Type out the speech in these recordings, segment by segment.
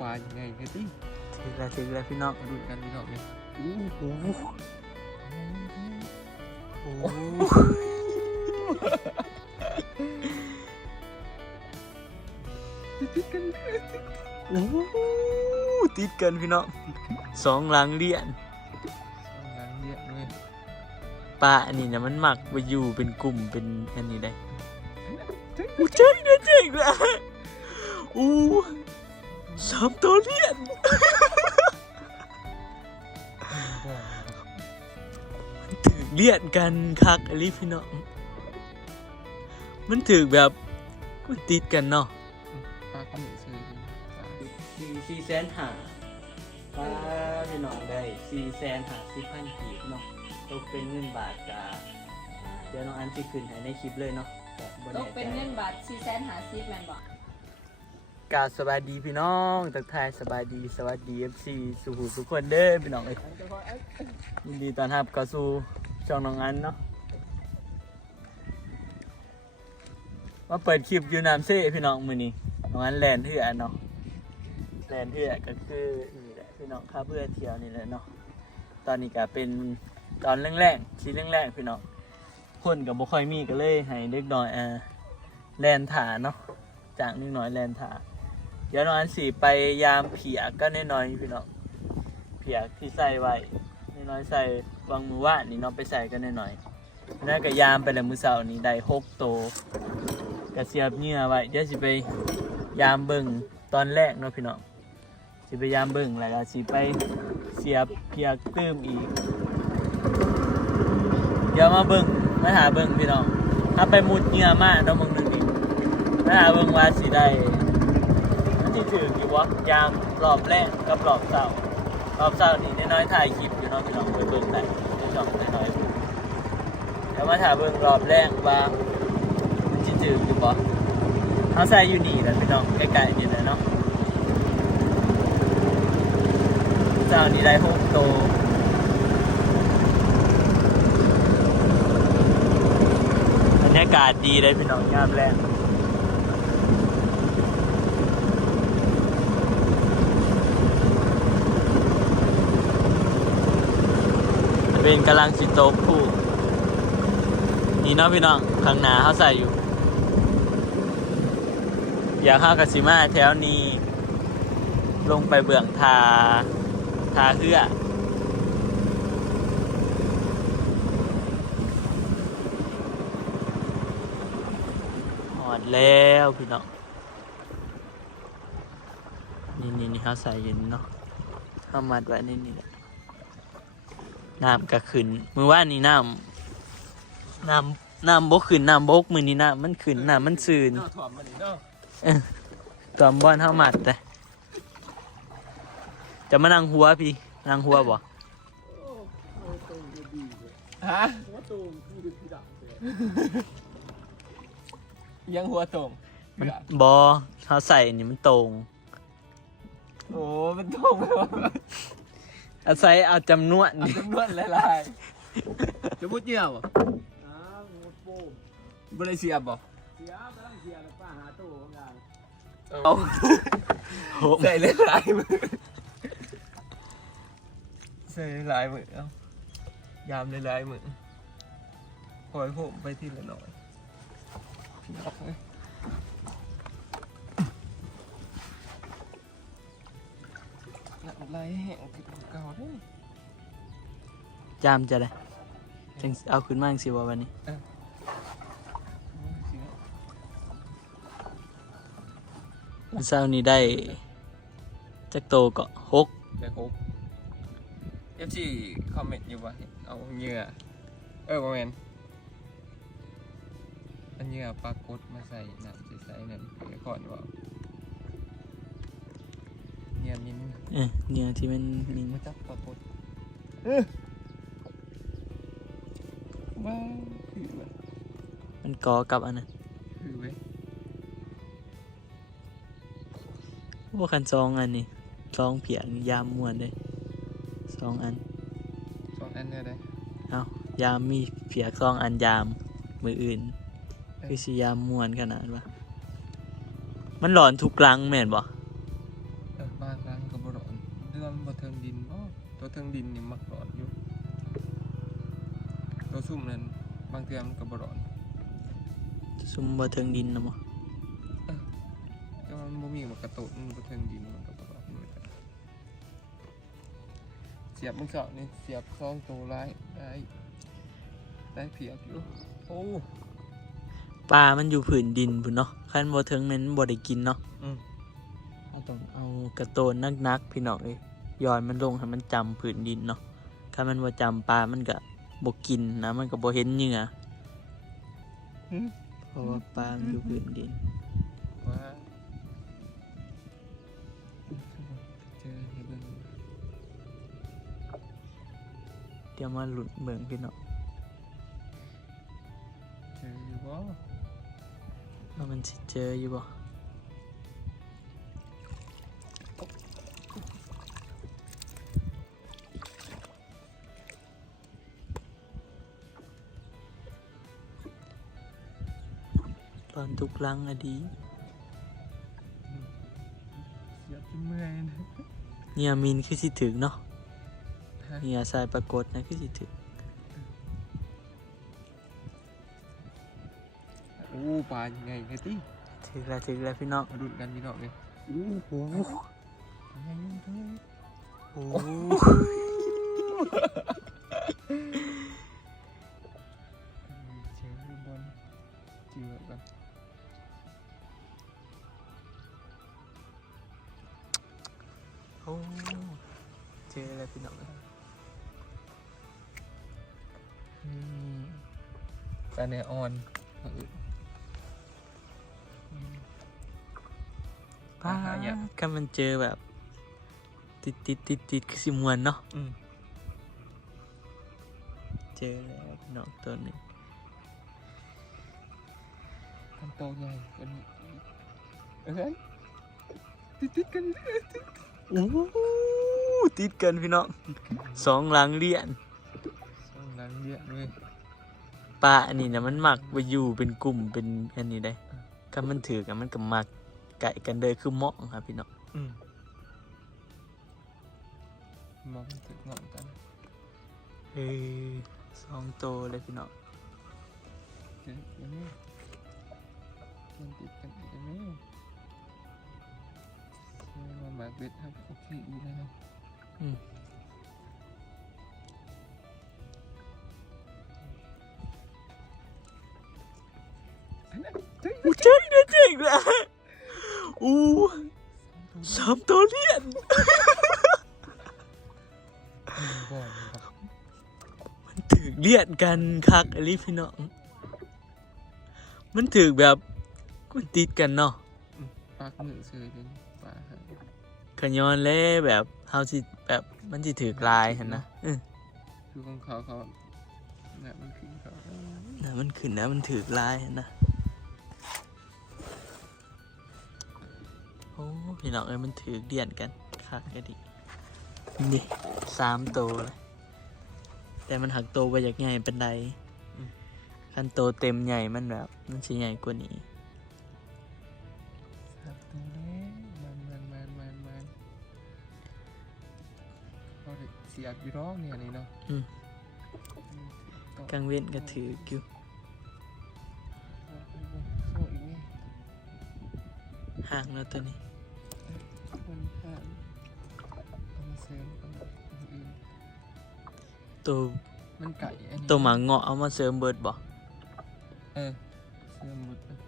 ปลายังไงไงที่ถึงแล้วถึงแล้วพี่น้องมาดูกันพี่น้องเลยโอ้โหโอ้โหโอ้โหติดกันพี่น้องสองหลังเลียนล้างเรียบเลยปลาอันนี้นะมันหมักไปอยู่เป็นกลุ่มเป็นอันนี้ได้อู้เจ๊งนะเจ๊งนะอู้ สามตัวเลียน ถือเลียนกันคักอลิพี่น้อง มันถือแบบมันติดกันเนาะปลาขมิ้นซื้อสี่สี่แสนหาปลาพี่น้องได้สี่แสนหาสิบพันกีบเนาะตกเป็นเงินบาทกะเดี๋ยวน้องอันสิขึ้นให้ในคลิปเลยเนาะก็บ่ตแน่กใจ เป็นเงินบาท4แสนหาซิแมนบอก กาสบายดีพี่น้องทักทายสบายดีสวัสดี FC สุขุทุกคนเด้อพี่น้องเอ้ยยินดีต้อนรับเข้าสู่ช่องน้องอันเนาะมาเปิดคลิปอยู่น้ำเซ่พี่น้องมือนี้น้องอันแลนเถื่อเนาะแลนเถื่อก็คือนี่แหละพี่น้องข้าเพื่อเที่ยวนี่แหละเนาะตอนนี้ก็เป็นตอนแรกๆชีแรกๆพี่น้องคนกับบ่ค่อยมีก็เลยให้เด็กน้อยอ่าแลนถาเนาะจากนิดน้อยแลนถา เดี๋ยวนอนสีไปยามเผียกก็น้อยๆพี่น้องเผียกที่ใส่ไว้น้อยๆใส่วางมือว่านนี่น้องไปใส่ก็น้อยๆนั่นก็ยามไปแล้วมือเสาร์นี่ได้หกโตกระเสียบเหงื่อไว้เดี๋ยวสิไปยามเบิ่งตอนแรกเนาะพี่น้องสิไปยามเบิ่งแล้วก็สิไปเสียบเผียกตื้มอีก เดี๋ยวมาเบิ่งมาหาเบิ่งพี่น้องถ้าไปมุดเหงื่อมาเนาะมึงหนึงดิมาหาเบิ่งว่าสิได้ ถืออยู่วะยามรอบแรกกับรอบเสาร์รอบเสาร์นี่น้อยๆถ่ายคลิปอยู่เนาะพี่น้องไปเบิ่งได้ในช่องน้อยๆเดี๋ยวมาถ่ายเบิ่งรอบแรกว่ามันที่ถืออยู่บ่เขาใส่อยู่นี่แหละพี่น้องใกล้ๆนี่แหละเนาะเสานี้ได้หกโตบรรยากาศดีเลยพี่น้องยามแรก เป็นกำลังสิโตกผู้นี่เนาะพี่น้องข้างหน้าเขาใส่อยู่ อยากเข้ากับสิมาแถวนี้ ลงไปเบื้องทาทาเฮือหอดแล้วพี่น้องนี่นี่นี่เขาใส่อยินเนาะเข้ามัดไว้นี่นี่แหละ น้ำก็ขึ้นมือว่านี่น้ำน้ำน้ำบกขึ้นน้ำบกมือนี่น้ำมันขึ้นน้ำมันซื่นเนาะถ่วมมันนี่เนาะตอมบอนเท่าหมัดแต่จะมานั่งหัวพี่นั่งหัวบ่ฮะยังหัวตรงมันบอเขาใส่นี่มันตรง โอ้มันตรงเลยวะ อาศัยเอาจำนวนนี่จำนวนหลายๆจะพูดเยี่ยมบ่บริเสียบบ่เอาโหมใส่เลยหลายมือใส่หลายมือเอ้ายามเลยหลายมือคอยผมไปทีละหน่อยออก เลยหลับไหลแห้งติดเก่าเด้จามจะได้จังเอาขึ้นมาจังสิว่าวันนี้วันเช้าร์นี้ได้จักโตก็หกแต่หกเอฟซีคอมเมนต์อยู่ว่าเอาเหงื่อเออประมาณอันเหงื่อปลากดมาใส่น้ำใส่ๆนั่นเดี๋ยวก่อนว่า เหงื่อมิ้นท์เออเนี่ยที่มันมีมาจับปลากดเออว้าวคือเว้ยมันกอกับอันนั้นคือเว้ยว่าคันซองอันนี้ซองเพียงยามมวนเลยสองอันสองอันเนี่ยได้เอายามมีเพียกซองอันยามมืออื่นคือสิยามมวนขนาดวะมันหลอนทุกครั้งแม่นบ่ บ่เทิงดินบ่ตัวเทิงดินนี่มักร้อนอยู่ ตัวซุ่มนั้นบางเทื่อมันกับบร้อนซุมบ่เทิงดินนะบ่แต่ว่ามันบ่มีมันกระตุนมันบ่เทิงดินมันกับบร้อนเหมือนกันเสียบมึงเสาะนี่เสียบซองตัวร้ายได้ได้เพียบอยู่โอ้ปลา มันอยู่ผืนดินพุ่นเนาะคันบ่เทิงนั้นบ่ได้กินเนาะอืมเราต้องเอากระโตนนักๆพี่น้องเอ้ย ย้อนมันลงให้มันจำผืนดินเนาะถ้ามันบ่จำปลา มันก็บ่กินนะ มันก็บ่เห็นเหงื่อหืมเพราะว่าปลามันอยู่ผืนดินว่าเจอให้เบิ่งเดี๋ยวมาหลุดเบิ่งพี่น้องเจออยู่บ่ว่ามันสิเจออยู่บ่ ตอนทุกลังอะดีเสียบจนเมื่อยนะเนี่ยมินคือสิถึงเนาะฮะเนี่ยสายปรากฏนะคือสิถึงโอ้ปลายังไงไงติถึงแล้วถึงแล้วพี่น้องมาดุนกันพี่น้องเลยโอ้โหยังไงยังไงโอ้เจ โหเจอแล้วพี่น้องเอ้ยนี่ปลาเนื้ออ่อนเอาอีกป้าหาเนี่ยกันมันเจอแบบ ติดติดติดติดคือสิมวนเนาะอืมเจอแล้วพี่น้องตัวหนึ่งทำโตใหญ่กว่านี้เอ้ยติดติดๆกันเลยโอ้ติดกันพี่น้องสองหลังเลียนส่งนังเยอะเลยปลาอันนี้นะมันหมักไปอยู่เป็นกลุ่มเป็นอันนี้ได้ก็มันถือกันมันก็หมักไก่กันเลยคือเหมาะครับพี่น้องอืมมองถึงงอนกันเออสองโตวเลยพี่น้องเจ๊ยังไงมันติดกันอีกยังไงเชื่อว่าหมาเบ็ดครับโอเคอีแล้ว อืมเจ๊อู้เจ๊งนะเจ๊งนะอู้สามตัวเลียนมันถือเลียนกันคักอลิพี่น้อง มันถือแบบมันติดกันเนาะปากมือเฉยเลย ขย้อนเล่แบบเฮาสิแบบมันสิถือกลายเห็นนะอื้อคือของเขาเขาเนี่ยมันคือเขานะมันขึ้นนะมันถือกลายเห็นนะโอ้พี่น้องเอ้ยมันถือเลียนกันคักก็ดีนี่สามตัวเลยแต่มันหักโตวไปจากใหญ่เป็นไดคันโตเต็มใหญ่มันแบบมันสิใหญ่กว่านี้ ได้เสียบอยู่ร้องเนี่ยนี่เนาะอืมอืมต่อกลางเว้นก็ถืออยู่โซ่อีกนี่ห่างแล้วตัวนี้คนข้างเอามาเสริมกันอื่นตัวมันไก่อันนี้ตัวหมาเงาะเอามาเสริมเบิดบ่เออเสื่อมหมดเลย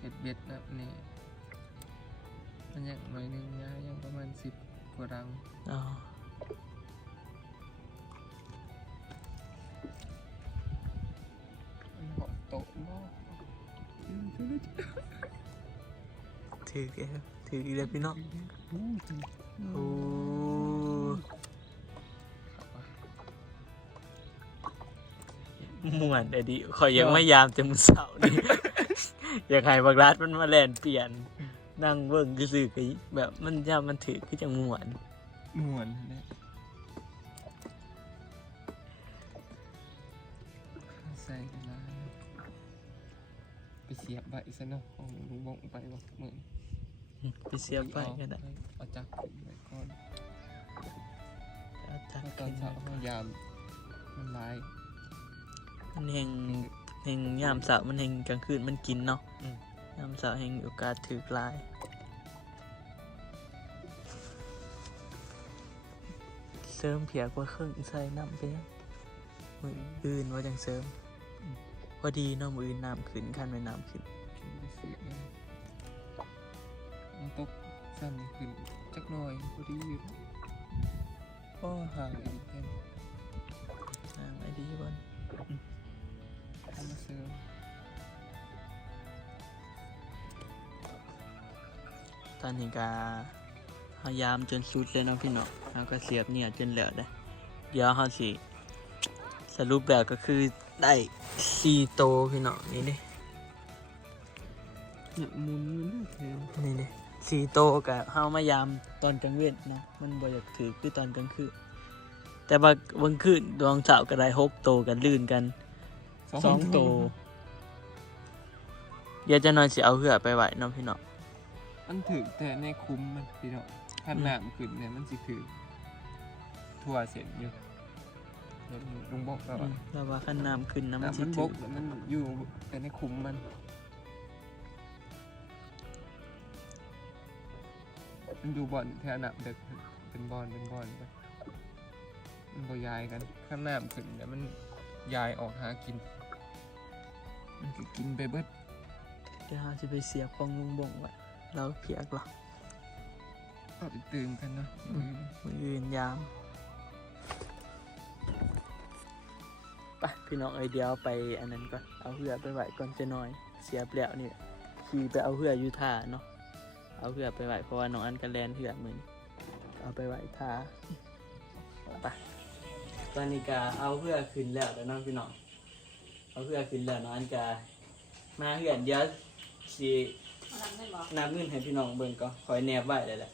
เห็ดเบ็ดนะนี่มันยังหน่อยหนึงนะยังประมาณสิบกว่ารังอ๋อ ถือแกแล้วถืออีกแล้วพี่น้องอู้จริงโอ้ครับว่ะม่วนไอ้ดิขอยยังไม่ยามเต็มอเสาร์นี่อยากให้บักรัดมันมาแล่นเปลี่ยน นั่งเบิ่งคือสึกแบบมันยามมันถือคือจังม่วนม่วนเนี่ยใส่กันละ ไปเสียบใบซะเนาะเองลูกบงไปว่าเหมือนไปเสียบไปก็ไนะอาจักขึ้นไปก่อนเอาจักตอขึ้นนเช้าพยายามมันลายมันแห่งแห่งยามสาวมันแห่งกลางคืนมันกินเนาะยามสาวแห่งโอกาสถือกลายเสริมเพียกว่าเครื่องใส่น้ำไปยังมืออื่นว่าจังเสริม พอดีเนาะมืออื่นน้ำขึ้นขั้นไปน้ำขึ้นกินไปสิเนี่ยมันตกซ้ำนี่ขึ้นจักหน่อยพอดีอยู่ก็ห่างอีกแค่น้ำไอ้ดีบอลเอามาเสริมตอนนี้ก็พยายามจนสุดเลยเนาะพี่เนาะเราก็เสียบเนี่ยจนเหลือได้เดี๋ยวเขาสิ สรุปแบบก็คือ ได้สี่โตวพี่เนาะนี่ดิเนี่ยหมุนมันเทนนี่ดิสี่โตวกับเฮามายามตอนกลางเว้นเนาะมันบ่อยากถือคือตอนกลางคืนแต่ว่าวันคืนดวงเสาร์ก็ได้หกโตวกันลื่นกันสองโตวเดี๋ยวจะนอนสิเอาเหือไปไหวเนาะพี่เนาะมันถือแต่ในคุ้มมันพี่เนาะขั้นน้ำขึ้นเนี่ยมันสิถือทั่วเสร็จอยู่ เดี๋ยวลุงบอกแล้วอืว่ามแล้วว่าขั้นน้ำขึ้นนะมันน้ำสิมันบถืกอมันอยู่แต่ในคุ้มมันมันอยู่บ่อนแถวน้ำเด็กเป็นบอนเป็นบอนไปมันบ่ยายกันข้างน้ำขึ้นเนี่ยมันยายออกหากิน มันก็กินไปเบิดเดี๋ยวเราจะไปเสียบของลุงบงไว้เราเพียกหรอก็ไปตื่นกันเนาะอืมมืออื่นยาม ไปพี่น้องเอ้ยเดี๋ยวไปอันนั้นก่อนเอาเหือไปไหวก่อนจะน้อย เสียเปล่านี่ขี่ไปเอาเหืออยู่ท่าเนาะเอาเหือไปไหวเพราะว่าน้องอันกันแลนเหือมือนเอาไปไหวท่าไปตอนนี้ก็เอาเหือขึ้นแล้วแล้วน้องพี่น้องเอาเหือขึ้นแล้วน้องอันก็มาเหือนเดี๋ยวสิเอาทำได้บอกนับเงินให้พี่น้องเบิ่งก็คอยแนบไว้เลยแหละ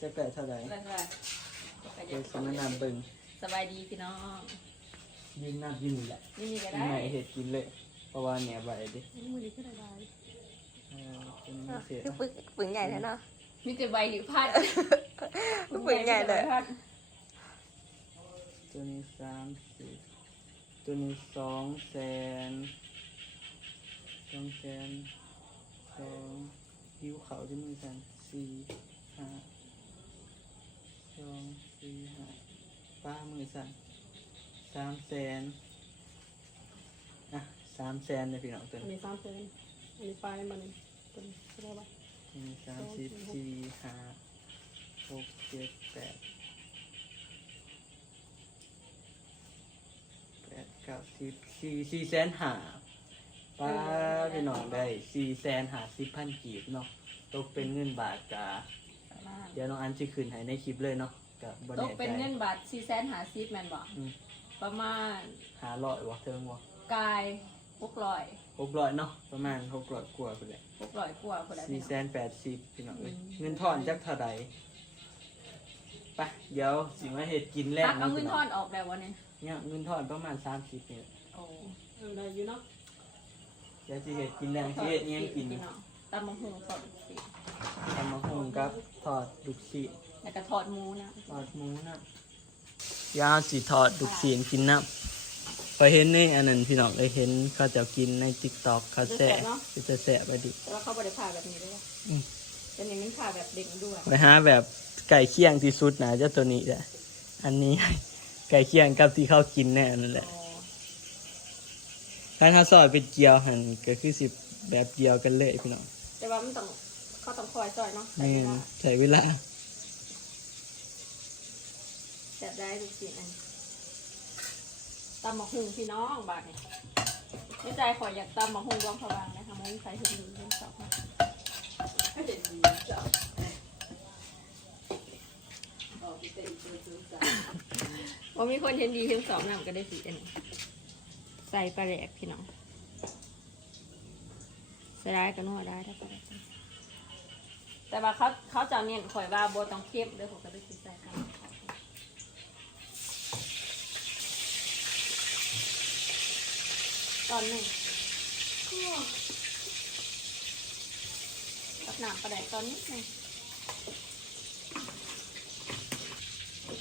จะแปะเท่าไหร่อะไรอะไรเดี๋ยวสมานามเบิ่งสบายดีพี่น้อง ยืนนับยืนนี่แหละนี่มีก็ยังได้ไงเห็ดกินเลยเพราะว่าแหนบไว้ดินี่มือนี้ก็ได้ได้เออเป็นเศษคือปึกปึกใหญ่แท้เนาะมีแต่ใบหรือพัดปึกใหญ่เลยพัดตัวนี้สามสิบตัวนี้สองแสนสองแสนสองหิวเขาที่มือกันสี่ห้าสองสี่ห้าป้ามือสั่น สามแสนอะสามแสนเลยพี่น้องตัวอันนี้นี้สามเซนอันนี้ปลายมันเป็นอะไรวะหนึ่งสามสิบสี่ห้าหกเจ็ดแปดแปดเก้าสิบสี่สี่แสนหาป้าพี่น้องได้สี่แสนหาสิบพันกีบเนาะตกเป็นเงินบาทกาเดี๋ยวน้องอันจะคืนให้ในคลิปเลยเนาะกับบนตแน่กเป็นใจเงินบาทสี่แสนหาซิบแมนบอกอืม ประมาณหาร้อยวะเทิงวะกายหกร้อยหกร้อยเนาะประมาณหกร้อยกว่าไปเลยหกร้อยกว่าคนละสี่พี่แสน้องนแปดสิบพี่น้องเอ้ยอืมเงินทอนจักเท่าใดไปเดี๋ยวสิมาเห็ดกินแรกตักเอาเนาะเงินพี่ทน้อองนออกแล้ววะเนี่ยเนี่ยเงินทอนประมาณสามสิบเนี่ยโอ้เออได้อยู่เนาะเดี๋ยวสิเห็ดกินแรงสิเห็ดเนี่ยงกินพี่น้องตำมะฮุงสดสิทำมาหุงกับทอดดุกชีแล้วก็ทอดหมูนะทอดหมูนะ ยาสีทอดดุกชีกินนะไปเห็นในอันนั้นพี่น้องได้เห็นเขาจะกินในติ๊กต็อกเขาแสะจะแสะไปดิแต่ว่าเขาบริผ่าแบบนี้ด้วยอืมเป็นอย่างนี้ผ่าแบบเด็กด้วยไปหาแบบไก่เคี่ยงที่สุดนะเจ้าตัวนี้แหละอันนี้ไก่เคี่ยงกับที่เขากินแน่นั่นแหละอ๋อถ้าถ้าซอยเป็นเกียวหันก็คือสิแบบเดียวกันเลยพี่น้องแต่ว่ามันต้องเขาต้องคอยซอยเนาะแม่นใช้เวลา แบบได้ทุกสิ่งอันตำมะฮุงพี่น้องบาทนี่ในใจขอยอยากตำมะฮุงรวมพลังนะคะมันใส่เห็ดหมูเป็นสองเห็ดดีจ้ะว่ามีคนเห็นดีเพียงสองนำก็ได้สีอันนี้ใส่ปลาแหลกพี่น้องใส่ได้ก็นัวได้ถ้าปลาแหลกแต่ว่าเขาเขาจะเน้นข่อยว่าโบต้องเข้มเด้อผมก็ได้สีใส่กัน ตอนหนึ่งกับหนามปลาแหลกตอนนี้หนึง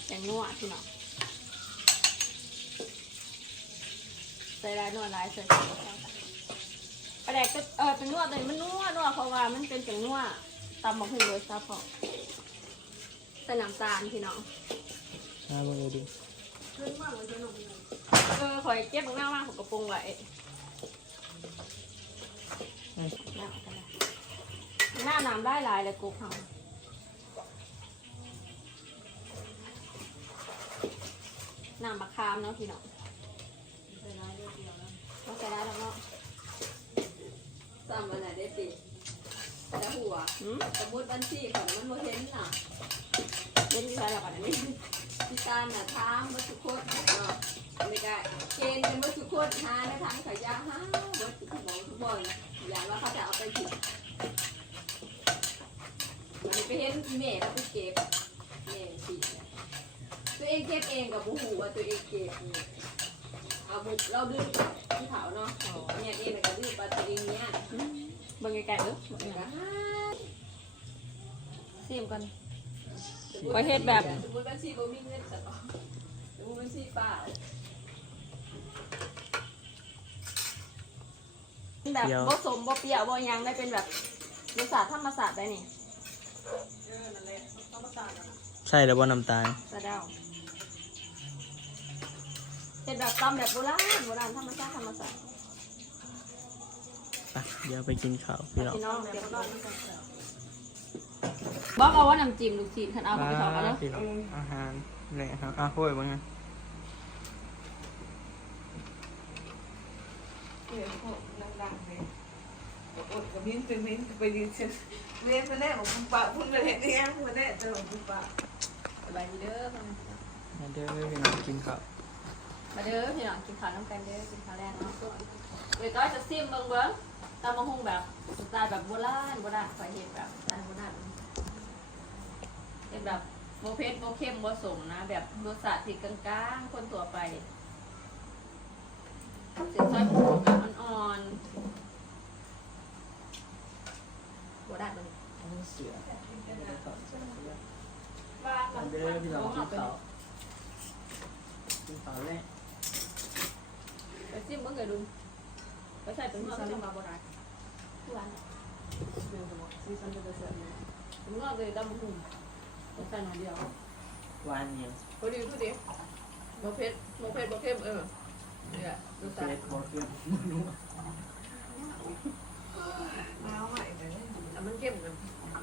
จังงนัวพี่น้องใส่ลายนัวลายใส่ใส่ใส่ปลาแดกก็เออเป็นนัวแต่มันนัวนัวเพราะว่ามันเป็นเป็นนัวตำบักใหุ่งโดยซับพอใส่น้ำตาลพี่น้องมาเบิ่งเลยดิ ขึ้นมากเลยเจ้าหนุ่มเลยเออคอยเก็บหน้ามากของกระโปรงไว้น้ำกันนะหน้าน้ำได้หลายเลยกุ๊กเขาน้ำมะขามเนาะพี่น้องใส่ร้ายเดียวเดียวแล้วต้องใส่ได้แล้วเนาะซ้ำวันไหนได้ปีแล้วหัวหืมสมมติบัญชีของมันโมเห็นน่ะเล่นที่ใช้แล้วกันอันนี้ พี่ตาลน่ะทางวัตถุโคตรเนาะไม่ได้เกณฑ์เป็นวัตถุโคตรหาในทางขยาหาวัตถุของทุกบนอย่างว่าเขาจะเอาไปผิดมันไปเห็นแม่เขาไปเก็บแม่ผิดตัวเองเก็บเองกับบูหูว่าตัวเองเก็บเอาบุเราดื้อที่เขาเนาะเนี่ยเองก็ดื้อปลาตัวเองเนี่ยเบิ่งไกลๆเด้อก็หาซิมกัน ประเทศแบบสมมติบัญชีบ่มีเงินสักสมมติบัญชีเปล่าแบบบ่สมบ่เปรี้ยวบ่หยังได้เป็นแบบรสชาติธรรมชาติได้นี่เออนั่นแหละต้องประสานกันนะใช่แล้วบ่น้ำตาลสะเดาเป็นแบบตำแบบโบราณโบราณธรรมชาติธรรมชาติไปเดี๋ยวไปกินข้าวพี่น้องพี่น้องแบบเดี๋ยวก็ได้ไม่ต้องเสีย บอกเอาว่าน้ำจิ้มลูกชิ้นคันเอาไปสอบกันแล้วพี่น้องอาหารนี่ครับอะพูดบ้างไงเดี๋ยวพวกดังๆเลยอดกับมิ้นเป็นมิ้นไปยืนเช็ดเรียนมาแน่ของคุณป้าพูดมาแน่เนี่ยมาแน่เจอของคุณป้าสบายดีเด้อพ่อแม่มาเด้อพี่น้องกินข้าวมาเด้อพี่น้องกินข้าวน้ำกันเด้อกินข้าวแรงเนาะเดี๋ยวก็จะซิมเบิ่งเบิ่งตำมะฮุงแบบสไตล์แบบโบราณโบราณข่อยเห็นแบบสไตล์โบราณ เป็นแบบโบเผ็ดโบเข้มโบสมนะ แบบรสชาติที่กลางๆ คนตัวไปเสียซอยผูแบบอ่อนๆโบราณเลยเสือว่ามาเด้อพี่น้องกินข้ากินข้าวแรกไปซิมเบิ่งเลยดูไปใส่เป็นหัวเป็นมาโบราณทุกวันเดี๋ยวสมมติซีซันจะเสียเลยผมงอกเลย ตำมะฮุงผมใส่หน่อยเดียวหวานเนี่ยพอดีพอดีโมเพชรโมเพชรโมเข้มเออเนี่ยดูเฟตาสบอเกอร์มาเอาใหม่ไปเลยแต่มันเข้มนะ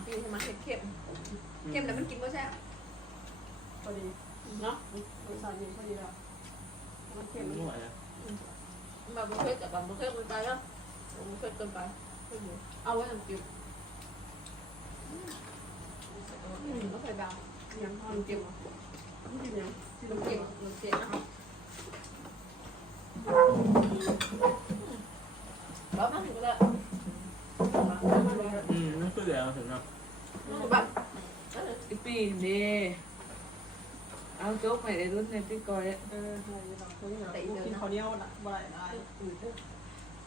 พี่ทำมันเข้มเข้มเข้มแต่มันกินก็แซ่บพอดีเนาะบริษัทนี้พอดีแล้วมันเค็มมันนวดแล้วแบบโมเพชรแต่แบบโมเข้มมันตายแล้วโมเพชรเกินไปเอาไว้น้ำจิ้ม อืมก็เคยบางยังทอนเก็บมันกินยังที่น้ำเราเก็บนะคะแล้วมันถึงก็ได้อืมนั่นคือเดี๋ยวถึงเนาะบัตรอีปีนดีเอาโจ๊กไปในรุ่นในพี่กอยเออใช่เราเขาเนี่ยกินข้าวเหนียวน่ะบ่ได้ได้อืด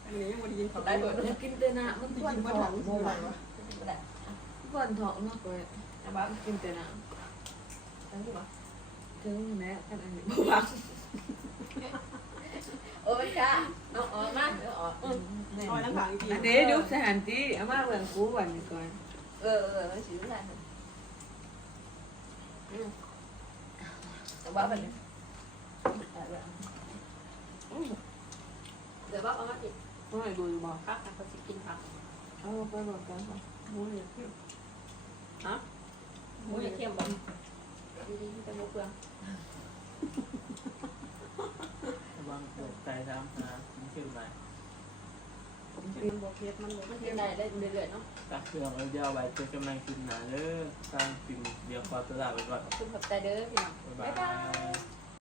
อันนี้ยังไม่ได้กินข้าวได้เบิดกกินแต่น้ำมันที่ก้อนกินทบ่อได้งบ่ได้วะก้อนทองมากกว่าแต่บ้ากินแต่น้ทั้งที่บอกำถึงแม้ขนาดนี้บ่บ้าโอ้ยค่ะเอาออกมาเดี๋ยวออกเอาน้ำขังอีกทีอันนี้ดูสถานที่เอามาเบิ่งกูวันนี้ก่อนเออเออมันสิรู้ได้แต่ว่าแบบนี้เดี๋ยวว่าเอามาติดต้องให้ดูบอกพักนะเขาสิกินผักเอาไปบอกกันค่ะหมูเนี่ย หมูอย่าเค็มบ่ดีๆจะโมเปลืองระวังเปิดใจซ้ำนะมันขึ้นไปมันบ่เค็ดมันบ่มันเค็กินดได้ได้เรื่อยๆเนาะตักเครื่องแล้วเดี๋ยวเอาไว้เป็นกำลังกินหนาเด้อสร้างสิ่งเดียวขอตลาดไปก่อนขอบคุณขอบใจเด้อพี่น้องบ๊ายบ๊ายบาบายย